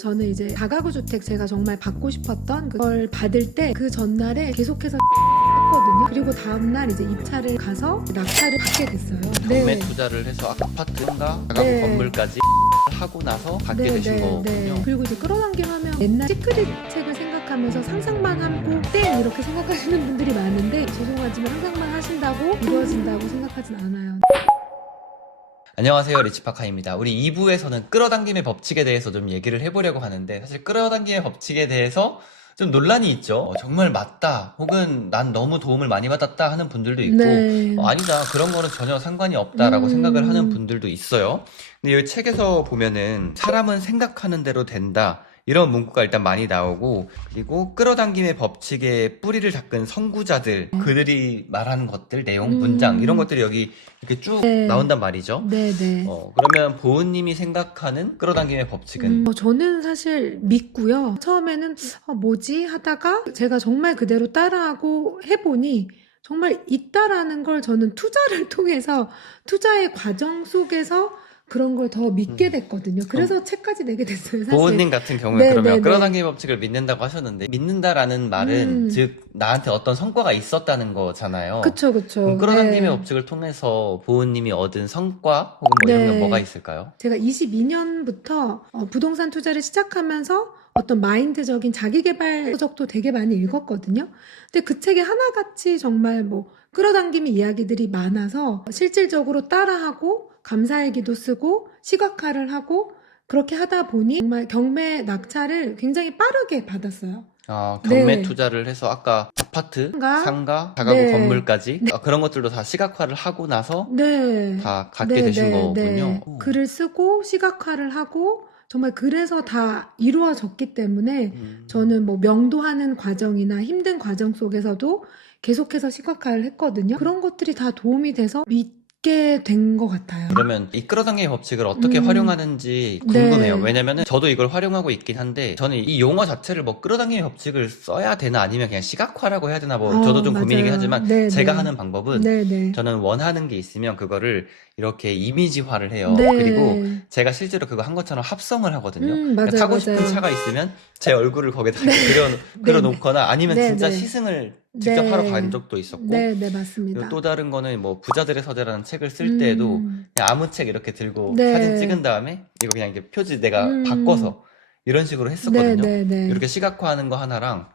저는 이제 다가구 주택 제가 정말 받고 싶었던 그걸 받을 때 그 전날에 계속해서 했거든요. 그리고 다음날 이제 입찰을 가서 낙찰을 받게 됐어요. 경매 투자를 해서 아파트인가 다가구 네. 건물까지 하고 나서 받게 되신 거군요. 그리고 이제 끌어당김하면 옛날 시크릿 책을 생각하면서 상상만 하고 땡 이렇게 생각하시는 분들이 많은데 죄송하지만 상상만 하신다고 이루어진다고 생각하진 않아요. 안녕하세요, 리치파카입니다. 우리 2부에서는 끌어당김의 법칙에 대해서 좀 얘기를 해보려고 하는데, 사실 끌어당김의 법칙에 대해서 좀 논란이 있죠. 정말 맞다, 혹은 난 너무 도움을 많이 받았다 하는 분들도 있고, 네. 아니다, 그런 거는 전혀 상관이 없다라고 생각을 하는 분들도 있어요. 근데 이 책에서 보면은 사람은 생각하는 대로 된다, 이런 문구가 일단 많이 나오고, 그리고 끌어당김의 법칙의 뿌리를 닦은 선구자들, 그들이 말하는 것들, 내용, 문장, 이런 것들이 여기 이렇게 쭉 나온단 말이죠. 네네. 그러면 보은님이 생각하는 끌어당김의 법칙은? 저는 사실 믿고요. 처음에는 뭐지 하다가 제가 정말 그대로 따라하고 해보니 정말 있다라는 걸 저는 투자를 통해서 투자의 과정 속에서 그런 걸 더 믿게 됐거든요. 그래서 책까지 내게 됐어요, 사실. 보은님 같은 경우에 네, 그러면 네, 네. 끌어당김의 법칙을 믿는다고 하셨는데, 믿는다라는 말은 즉 나한테 어떤 성과가 있었다는 거잖아요. 그쵸, 그쵸. 그럼 끌어당김의 네. 법칙을 통해서 보은님이 얻은 성과 혹은 뭐 이런 게 네. 뭐가 있을까요? 제가 22년부터 부동산 투자를 시작하면서 어떤 마인드적인 자기계발 서적도 되게 많이 읽었거든요. 근데 그 책에 하나같이 정말 뭐 끌어당김의 이야기들이 많아서 실질적으로 따라하고 감사일기도 쓰고 시각화를 하고 그렇게 하다 보니 정말 경매 낙찰을 굉장히 빠르게 받았어요. 경매 네. 투자를 해서 아까 아파트, 상가, 상가, 다가구 네. 건물까지 그런 것들도 다 시각화를 하고 나서 네. 다 갖게 되신 거군요. 글을 쓰고 시각화를 하고 정말 그래서 다 이루어졌기 때문에 저는 뭐 명도하는 과정이나 힘든 과정 속에서도 계속해서 시각화를 했거든요. 그런 것들이 다 도움이 돼서 믿게 된 것 같아요. 그러면 이 끌어당김의 법칙을 어떻게 활용하는지 궁금해요. 네. 왜냐면은 저도 이걸 활용하고 있긴 한데, 저는 이 용어 자체를 뭐 끌어당김의 법칙을 써야 되나 아니면 그냥 시각화라고 해야 되나 뭐 저도 좀 맞아요. 고민이긴 하지만 네, 제가 네. 하는 방법은 네, 네. 저는 원하는 게 있으면 그거를 이렇게 이미지화를 해요. 네. 그리고 제가 실제로 그거 한 것처럼 합성을 하거든요. 맞아요, 타고 싶은 맞아요. 차가 있으면 제 얼굴을 거기다 그려놓거나 아니면 네, 진짜 네. 시승을 직접 네. 하러 간 적도 있었고, 네, 그리고 맞습니다. 또 다른 거는 뭐 부자들의 서재라는 책을 쓸 때에도 그냥 아무 책 이렇게 들고 네. 사진 찍은 다음에 이거 그냥 이렇게 표지 내가 바꿔서 이런 식으로 했었거든요. 네. 이렇게 시각화하는 거 하나랑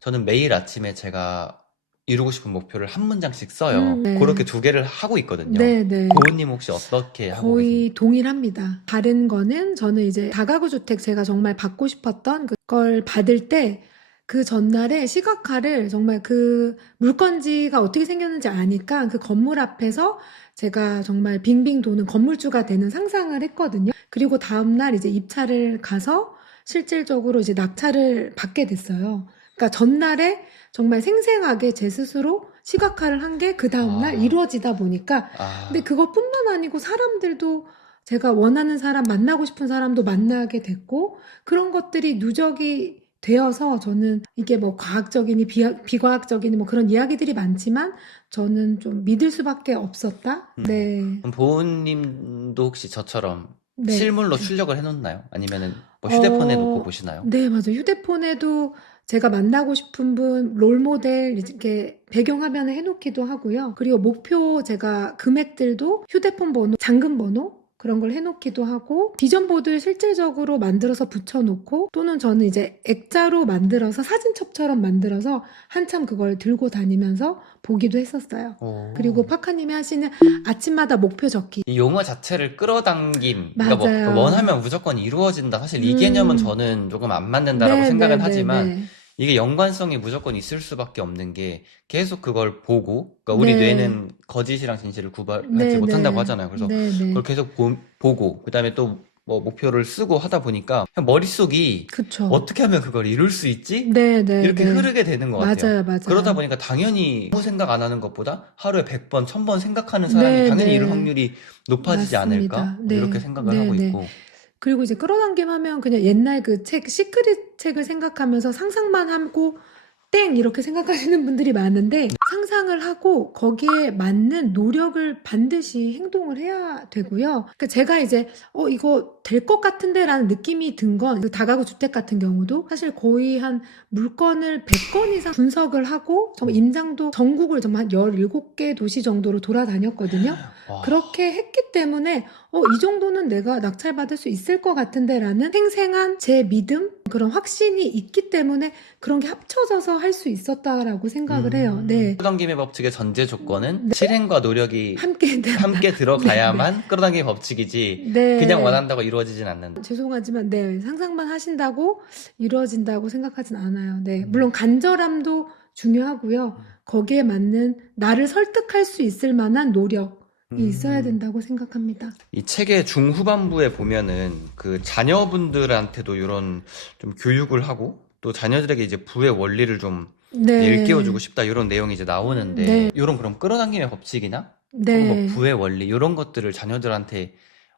저는 매일 아침에 제가 이루고 싶은 목표를 한 문장씩 써요. 네. 그렇게 두 개를 하고 있거든요. 네. 보은님 혹시 어떻게 하고 계세요? 거의 동일합니다. 다른 거는 저는 이제 다가구 주택 제가 정말 받고 싶었던 그걸 받을 때 그 전날에 시각화를 정말 그 물건지가 어떻게 생겼는지 아니까 그 건물 앞에서 제가 정말 빙빙 도는 건물주가 되는 상상을 했거든요. 그리고 다음날 이제 입찰을 가서 실질적으로 이제 낙찰을 받게 됐어요. 그러니까 전날에 정말 생생하게 제 스스로 시각화를 한 게 그 다음날 이루어지다 보니까 근데 그것뿐만 아니고 사람들도 제가 원하는 사람 만나고 싶은 사람도 만나게 됐고 그런 것들이 누적이 되어서 저는 이게 뭐 과학적이니 비과학적이니 뭐 그런 이야기들이 많지만 저는 좀 믿을 수밖에 없었다. 네. 그럼 보은님도 혹시 저처럼 네. 실물로 출력을 해놓나요? 아니면은 뭐 휴대폰에 놓고 보시나요? 네, 맞아요. 휴대폰에도 제가 만나고 싶은 분, 롤모델 이렇게 배경화면에 해놓기도 하고요. 그리고 목표 제가 금액들도 휴대폰 번호, 잔금 번호 그런 걸 해놓기도 하고 비전보드 실질적으로 만들어서 붙여놓고 또는 저는 이제 액자로 만들어서 사진첩처럼 만들어서 한참 그걸 들고 다니면서 보기도 했었어요. 그리고 파카님이 하시는 아침마다 목표 적기. 이 용어 자체를 끌어당김, 그러니까 맞아요. 뭐 원하면 무조건 이루어진다. 사실 이 개념은 저는 조금 안 맞는다라고 생각은 하지만 이게 연관성이 무조건 있을 수밖에 없는 게 계속 그걸 보고, 그러니까 우리 뇌는 거짓이랑 진실을 구별하지 못한다고 하잖아요. 그래서 그걸 계속 보고 그다음에 또 뭐 목표를 쓰고 하다 보니까 그냥 머릿속이 그쵸. 어떻게 하면 그걸 이룰 수 있지? 이렇게 흐르게 되는 것 같아요. 맞아요. 그러다 보니까 당연히 아무 생각 안 하는 것보다 하루에 100번, 1000번 생각하는 사람이 당연히 이룰 확률이 높아지지 않을까? 이렇게 생각을 하고 있고. 그리고 이제 끌어당김 하면 그냥 옛날 그 책, 시크릿 책을 생각하면서 상상만 하고 땡! 이렇게 생각하시는 분들이 많은데 상상을 하고 거기에 맞는 노력을 반드시 행동을 해야 되고요. 그러니까 제가 이제 이거 될 것 같은데라는 느낌이 든 건 그 다가구 주택 같은 경우도 사실 거의 한 물건을 100건 이상 분석을 하고 정말 임장도 전국을 정말 한 17개 도시 정도로 돌아다녔거든요. 와. 그렇게 했기 때문에 이 정도는 내가 낙찰받을 수 있을 것 같은데라는 생생한 제 믿음, 그런 확신이 있기 때문에 그런 게 합쳐져서 할 수 있었다라고 생각을 해요. 네. 끌어당김의 법칙의 전제 조건은 네. 실행과 노력이 함께 된다. 함께 들어가야만 끌어당김의 법칙이지 네. 그냥 원한다고 이루어지진 않는다. 죄송하지만 네, 상상만 하신다고 이루어진다고 생각하진 않아요. 네. 물론 간절함도 중요하고요. 거기에 맞는 나를 설득할 수 있을 만한 노력이 있어야 된다고 생각합니다. 이 책의 중후반부에 보면은 그 자녀분들한테도 이런 좀 교육을 하고 또 자녀들에게 이제 부의 원리를 좀 네. 일깨워주고 싶다 이런 내용이 이제 나오는데 네. 이런 그럼 끌어당김의 법칙이나 네. 뭐 부의 원리 이런 것들을 자녀들한테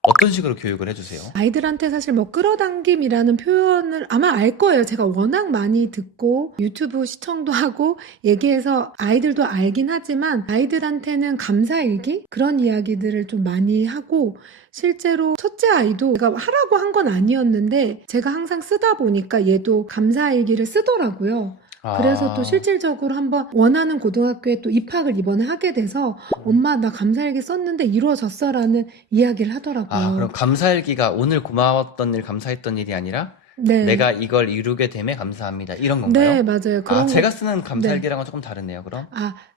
어떤 식으로 교육을 해주세요? 아이들한테 사실 뭐 끌어당김이라는 표현을 아마 알 거예요. 제가 워낙 많이 듣고 유튜브 시청도 하고 얘기해서 아이들도 알긴 하지만 아이들한테는 감사일기? 그런 이야기들을 좀 많이 하고 실제로 첫째 아이도 제가 하라고 한 건 아니었는데 제가 항상 쓰다 보니까 얘도 감사일기를 쓰더라고요. 그래서 또 실질적으로 한번 원하는 고등학교에 또 입학을 이번에 하게 돼서 엄마 나 감사일기 썼는데 이루어졌어 라는 이야기를 하더라고요. 그럼 감사일기가 오늘 고마웠던 일, 감사했던 일이 아니라 네. 내가 이걸 이루게 됨에 감사합니다. 이런 건가요? 네, 맞아요. 그런 제가 거. 쓰는 감사일기랑은 조금 다르네요, 그럼?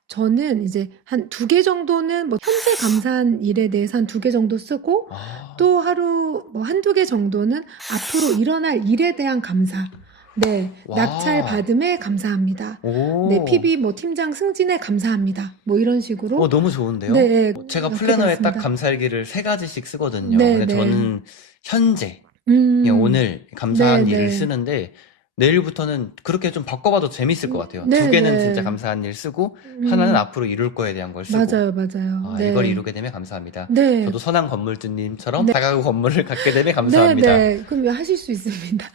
저는 이제 한 2개 정도는 뭐 현재 감사한 일에 대해서 한 2개 정도 쓰고 또 하루 뭐 한두 개 정도는 앞으로 일어날 일에 대한 감사. 네, 와. 낙찰 받음에 감사합니다. 오. 네, PB 뭐 팀장 승진에 감사합니다. 뭐 이런 식으로. 너무 좋은데요? 네, 제가 그렇게 플래너에 딱 됐습니다. 감사일기를 3가지씩 쓰거든요. 네, 근데 네. 저는 현재, 그냥 오늘 감사한 네, 일을 네. 쓰는데 내일부터는 그렇게 좀 바꿔봐도 재밌을 것 같아요. 네, 2개는 네. 진짜 감사한 일 쓰고 하나는 앞으로 이룰 거에 대한 걸 쓰고 맞아요. 네. 이걸 이루게 되면 감사합니다. 네. 저도 선한 건물주님처럼 네. 다가구 건물을 갖게 되면 감사합니다. 네. 그럼 하실 수 있습니다.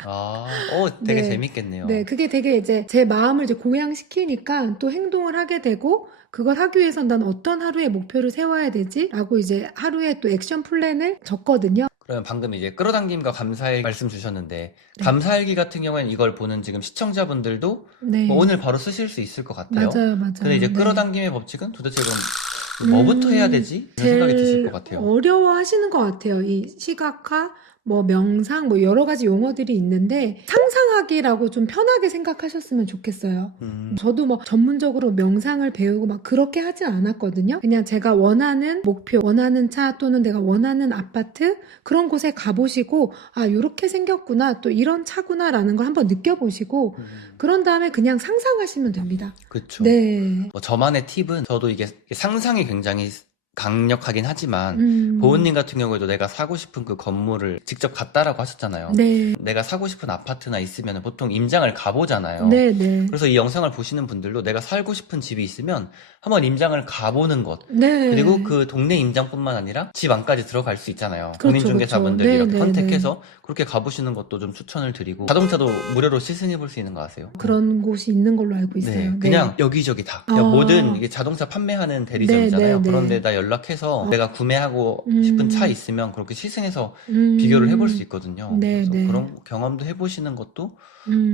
되게 네. 재밌겠네요. 네, 그게 되게 이제 제 마음을 이제 고양시키니까 또 행동을 하게 되고 그걸 하기 위해선 난 어떤 하루의 목표를 세워야 되지? 라고 이제 하루에 또 액션 플랜을 적거든요. 그러면 방금 이제 끌어당김과 감사일기 말씀 주셨는데 네. 감사일기 같은 경우에는 이걸 보는 지금 시청자분들도 네. 뭐 오늘 바로 쓰실 수 있을 것 같아요. 맞아요. 근데 이제 네. 끌어당김의 법칙은 도대체 그럼 뭐부터 해야 되지? 이런 생각이 드실 것 같아요. 어려워하시는 것 같아요. 이 시각화, 뭐 명상, 뭐 여러 가지 용어들이 있는데 상상하기라고 좀 편하게 생각하셨으면 좋겠어요. 저도 뭐 전문적으로 명상을 배우고 막 그렇게 하진 않았거든요. 그냥 제가 원하는 목표, 원하는 차 또는 내가 원하는 아파트 그런 곳에 가보시고 이렇게 생겼구나, 또 이런 차구나라는 걸 한번 느껴보시고 그런 다음에 그냥 상상하시면 됩니다. 그렇죠. 네. 저만의 팁은 저도 이게 상상이 굉장히 강력하긴 하지만 보은님 같은 경우에도 내가 사고 싶은 그 건물을 직접 갔다라고 하셨잖아요. 네. 내가 사고 싶은 아파트나 있으면 보통 임장을 가보잖아요. 네. 그래서 이 영상을 보시는 분들도 내가 살고 싶은 집이 있으면 한번 임장을 가보는 것. 네. 그리고 그 동네 임장뿐만 아니라 집 안까지 들어갈 수 있잖아요. 그렇죠, 공인중개사분들이 그렇죠. 이렇게 네, 컨택해서 그렇게 가보시는 것도 좀 추천을 드리고 자동차도 무료로 시승해 볼 수 있는 거 아세요? 그런 곳이 있는 걸로 알고 있어요. 네, 그냥 여기저기 다. 모든 이게 자동차 판매하는 대리점이잖아요. 네. 그런 데다 연락해서 내가 구매하고 싶은 차 있으면 그렇게 시승해서 비교를 해볼 수 있거든요. 네, 그래서 네. 그런 경험도 해보시는 것도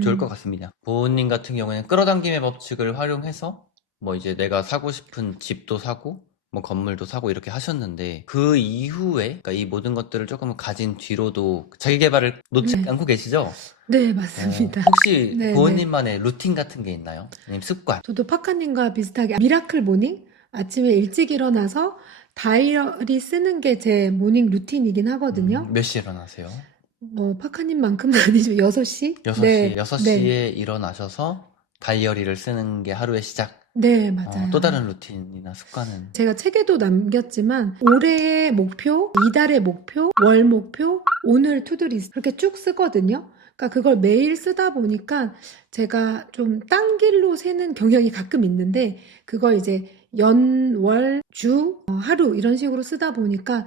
좋을 것 같습니다. 보은님 같은 경우에는 끌어당김의 법칙을 활용해서 뭐 이제 내가 사고 싶은 집도 사고 뭐 건물도 사고 이렇게 하셨는데 그 이후에 그러니까 이 모든 것들을 조금 가진 뒤로도 자기 개발을 놓지 네. 않고 계시죠? 네, 맞습니다. 혹시 네, 보은님만의 루틴 같은 게 있나요? 아니면 습관? 저도 파카님과 비슷하게 미라클 모닝? 아침에 일찍 일어나서 다이어리 쓰는 게 제 모닝 루틴이긴 하거든요. 몇 시에 일어나세요? 파카님만큼은 아니죠. 6시? 6시, 네. 6시에 일어나셔서 다이어리를 쓰는 게 하루의 시작. 네, 맞아요. 또 다른 루틴이나 습관은? 제가 책에도 남겼지만 올해의 목표, 이달의 목표, 월 목표, 오늘 투두리스트 그렇게 쭉 쓰거든요. 그러니까 그걸 매일 쓰다 보니까 제가 좀 딴 길로 새는 경향이 가끔 있는데 그걸 이제 연, 월, 주, 하루 이런 식으로 쓰다 보니까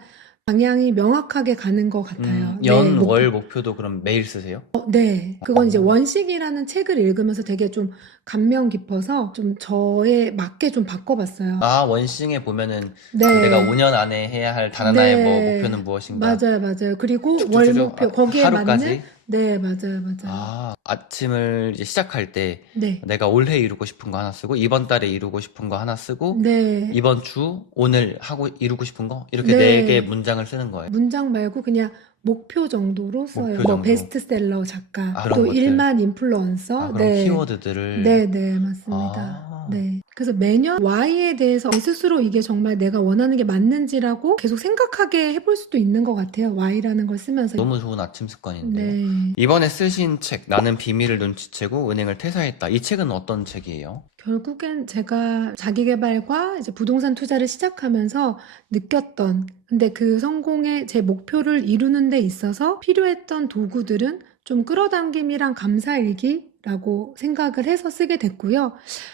방향이 명확하게 가는 것 같아요. 연, 네, 월 목표도 그럼 매일 쓰세요? 네. 그건 이제 원식이라는 책을 읽으면서 되게 좀 감명 깊어서 좀 저에 맞게 좀 바꿔봤어요. 아, 원싱에 보면은 네. 내가 5년 안에 해야 할 단 하나의 뭐 네. 목표는 무엇인가? 맞아요, 맞아요. 그리고 월 쭉쭉쭉쭉 목표, 거기에 하루까지? 맞는, 네, 맞아요, 맞아요. 아, 아침을 이제 시작할 때 네. 내가 올해 이루고 싶은 거 하나 쓰고 이번 달에 이루고 싶은 거 하나 쓰고 네. 이번 주 오늘 하고 이루고 싶은 거 이렇게 네. 4개 문장을 쓰는 거예요. 문장 말고 그냥 목표 정도로 써요. 목표 뭐 정도. 베스트셀러 작가, 아, 그런 또 것들. 1만 인플루언서. 그런 네. 키워드들을 네, 네, 맞습니다. 아. 네. 그래서 매년 Y에 대해서 제 스스로 이게 정말 내가 원하는 게 맞는지라고 계속 생각하게 해볼 수도 있는 것 같아요. Y라는 걸 쓰면서. 너무 좋은 아침 습관인데요. 네. 이번에 쓰신 책 나는 비밀을 눈치채고 은행을 퇴사했다. 이 책은 어떤 책이에요? 결국엔 제가 자기계발과 이제 부동산 투자를 시작하면서 느꼈던, 근데 그 성공의 제 목표를 이루는 데 있어서 필요했던 도구들은 좀 끌어당김이랑 감사일기라고 생각을 해서 쓰게 됐고요.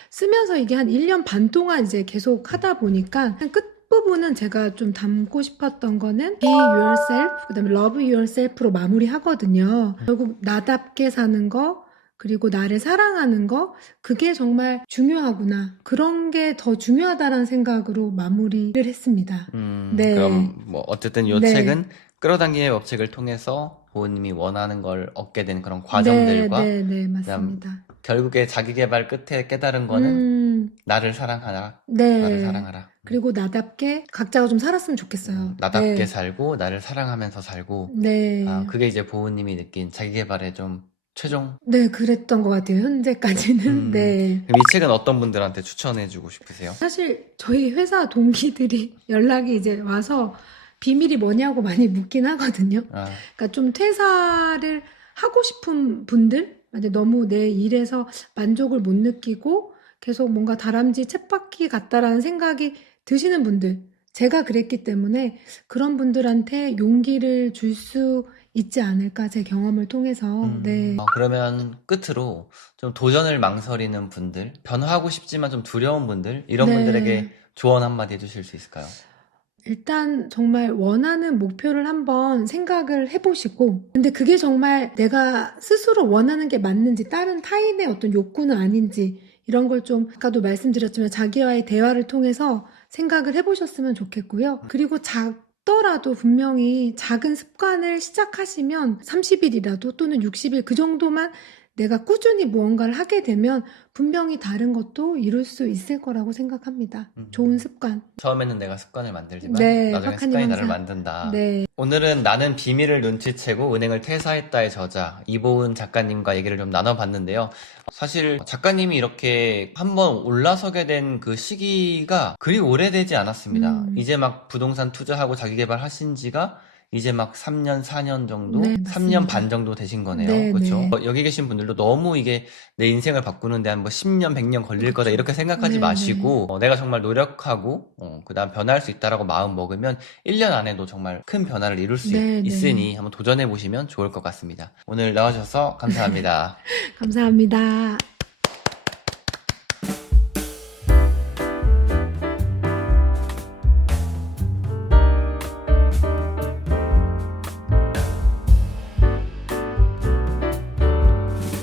쓰면서 이게 한 1년 반 동안 이제 계속 하다 보니까 끝부분은 제가 좀 담고 싶었던 거는 Be Yourself, 그다음에 Love Yourself로 마무리하거든요. 결국 나답게 사는 거, 그리고 나를 사랑하는 거, 그게 정말 중요하구나. 그런 게 더 중요하다라는 생각으로 마무리를 했습니다. 네. 그럼 뭐 어쨌든 이 네. 책은 끌어당김의 법칙을 통해서 부모님이 원하는 걸 얻게 된 그런 과정들과 네, 네, 네, 맞습니다. 결국에 자기 개발 끝에 깨달은 거는 나를 사랑하라. 네. 나를 사랑하라. 그리고 나답게 각자가 좀 살았으면 좋겠어요. 나답게 네. 살고 나를 사랑하면서 살고 네. 그게 이제 부모님이 느낀 자기 개발의 좀 최종. 네, 그랬던 것 같아요. 현재까지는. 네. 그럼 이 책은 어떤 분들한테 추천해주고 싶으세요? 사실 저희 회사 동기들이 연락이 이제 와서 비밀이 뭐냐고 많이 묻긴 하거든요. 그러니까 좀 퇴사를 하고 싶은 분들, 너무 내 일에서 만족을 못 느끼고 계속 뭔가 다람쥐 쳇바퀴 같다라는 생각이 드시는 분들, 제가 그랬기 때문에 그런 분들한테 용기를 줄 수 있지 않을까, 제 경험을 통해서. 네. 그러면 끝으로 좀 도전을 망설이는 분들, 변화하고 싶지만 좀 두려운 분들, 이런 네. 분들에게 조언 한마디 해주실 수 있을까요? 일단 정말 원하는 목표를 한번 생각을 해보시고, 근데 그게 정말 내가 스스로 원하는 게 맞는지, 다른 타인의 어떤 욕구는 아닌지, 이런 걸 좀 아까도 말씀드렸지만 자기와의 대화를 통해서 생각을 해보셨으면 좋겠고요. 그리고 작더라도 분명히 작은 습관을 시작하시면 30일이라도 또는 60일 그 정도만 내가 꾸준히 무언가를 하게 되면 분명히 다른 것도 이룰 수 있을 거라고 생각합니다. 좋은 습관. 처음에는 내가 습관을 만들지만 네, 나중에 박하님 습관이 나를 항상. 만든다. 네. 오늘은 나는 비밀을 눈치채고 은행을 퇴사했다의 저자 이보은 작가님과 얘기를 좀 나눠봤는데요. 사실 작가님이 이렇게 한번 올라서게 된 그 시기가 그리 오래되지 않았습니다. 이제 막 부동산 투자하고 자기계발 하신 지가 이제 막 3년, 4년 정도? 네, 3년 맞습니다. 반 정도 되신 거네요. 네, 그렇죠? 네. 여기 계신 분들도 너무 이게 내 인생을 바꾸는데 한 뭐 10년, 100년 걸릴 거다 그렇죠. 이렇게 생각하지 네, 마시고 내가 정말 노력하고 그다음 변할 수 있다라고 마음 먹으면 1년 안에도 정말 큰 변화를 이룰 수 네, 있으니 한번 도전해 보시면 좋을 것 같습니다. 오늘 나와주셔서 감사합니다. 감사합니다.